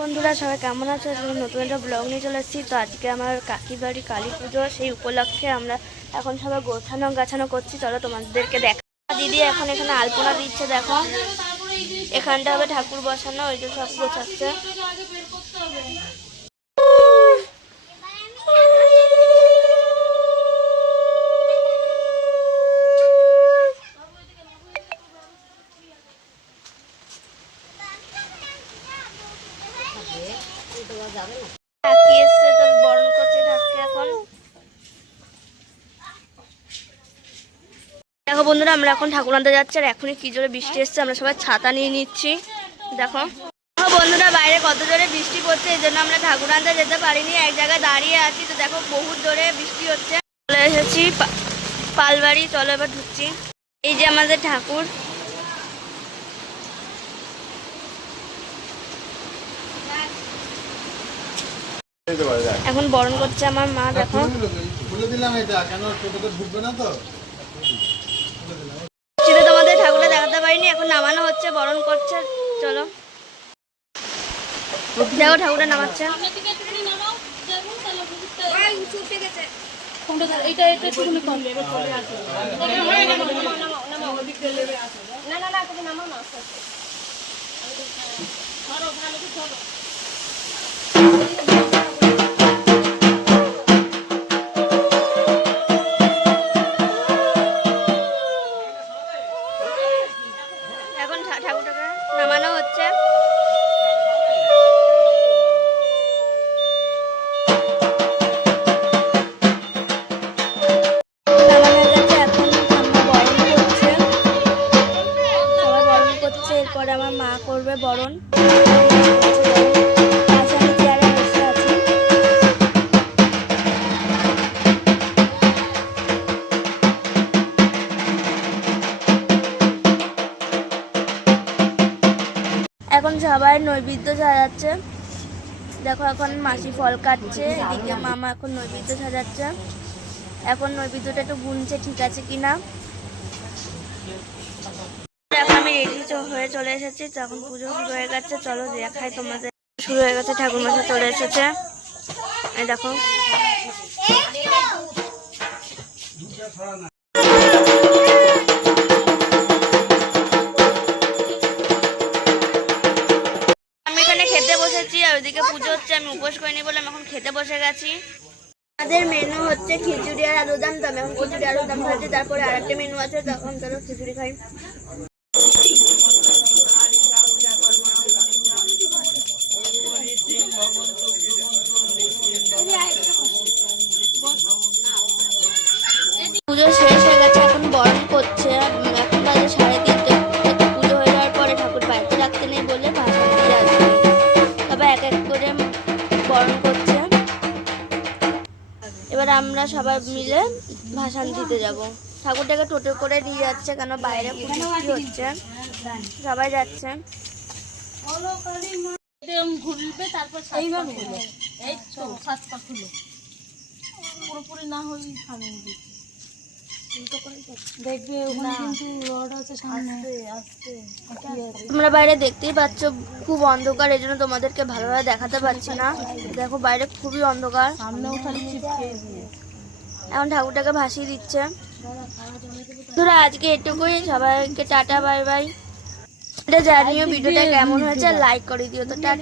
বন্ধুরা সবাই কেমন আছে? নতুন একটা ব্লগ নিয়ে চলে এসেছি। তো আজকে আমার কাকির বাড়ি কালী পুজো, সেই উপলক্ষে আমরা এখন সবাই গাছানো করছি। চলো তোমাদেরকে দেখা। দিদি এখন এখানে আলপনা দিচ্ছে, দেখো এখানটা হবে ঠাকুর বসানো, ওই যে সব গোছাচ্ছে। বরণ করছে ঠাকুরকে এখন। দেখো বন্ধুরা, আমরা এখন ঠাকুর আনতে যাচ্ছি, আর এখনই কি জোরে বৃষ্টি এসছে। আমরা সবাই ছাতা নিয়ে নিচ্ছি। দেখো বন্ধুরা, বাইরে কত জোরে বৃষ্টি পড়ছে, এই জন্য আমরা ঠাকুর আনতে যেতে পারিনি, এক জায়গায় দাঁড়িয়ে আছি। তো দেখো বহুত জোরে বৃষ্টি হচ্ছে। চলে এসেছি পালবাড়ি, চলো এবার ঢুকছি। এই যে আমাদের ঠাকুর। এখন বরণ করছে আমার মা, দেখো তোমাদের ঠাকুরে দেখাতে পারিনি, এখন নামানো হচ্ছে, বরণ করছে। চলো দেখো ঠাকুরে নামাচ্ছে। এখন ঠাকুরটাকে নামানো হচ্ছে। এরপরে আমার মা করবে বরণ। এখন সবাই নৈবেদ্য সাজাচ্ছে। দেখো এখন মাসি ফল কাটছে, এদিকে মামা এখন নৈবেদ্য সাজাচ্ছে। এখন নৈবেদ্যটা একটু গুনছে ঠিক আছে কিনা। এখন আমি রেডি হয়ে চলে এসেছি। তখন পুজো শুরু হয়ে গেছে, চলো দেখাই তোমাদের। শুরু হয়ে গেছে, ঠাকুর মশাই চলে এসেছে। এই দেখো আমি এখানে খেতে বসেছি, আর ওইদিকে পুজো হচ্ছে। আমি উপোস করিনি বলে আমি এখন খেতে বসে গেছি। আমাদের মেনু হচ্ছে খিচুড়ি আর আলুর দম। তো আমি এখন খিচুড়ি আলুর দম খাচ্ছি। তারপরে আরেকটা মেনু আছে, তখন চলো খিচুড়ি খাই। পুজো শেষ হয়ে গেছে, এখন বরণ করছে। এখন বাজে 3:30। পুজো হয়ে যাওয়ার পরে ঠাকুর বাড়িতে রাখতে নেই বলে ভাসান দিয়ে আসবে। তবে এক এক করে বরণ করছে। এবার আমরা সবাই মিলে ভাসান দিতে যাব। ঠাকুরটাকে টোটো করে নিয়ে যাচ্ছে, কেন বাইরে খুব বৃষ্টি হচ্ছে। সবাই যাচ্ছে। পুরোপুরি না হলে তোমরা বাইরে দেখতেই পাচ্ছ খুব অন্ধকার, এই জন্য তোমাদেরকে ভালোভাবে দেখাতে পারছি না। দেখো বাইরে খুবই অন্ধকার। এখন ঠাকুরটাকে ভাসিয়ে দিচ্ছে। ধরো আজকে এটুকুই, সবাইকে টাটা বাই বাই। এটা জানিও ভিডিওটা কেমন হয়েছে, লাইক করে দিও। তো টাটা।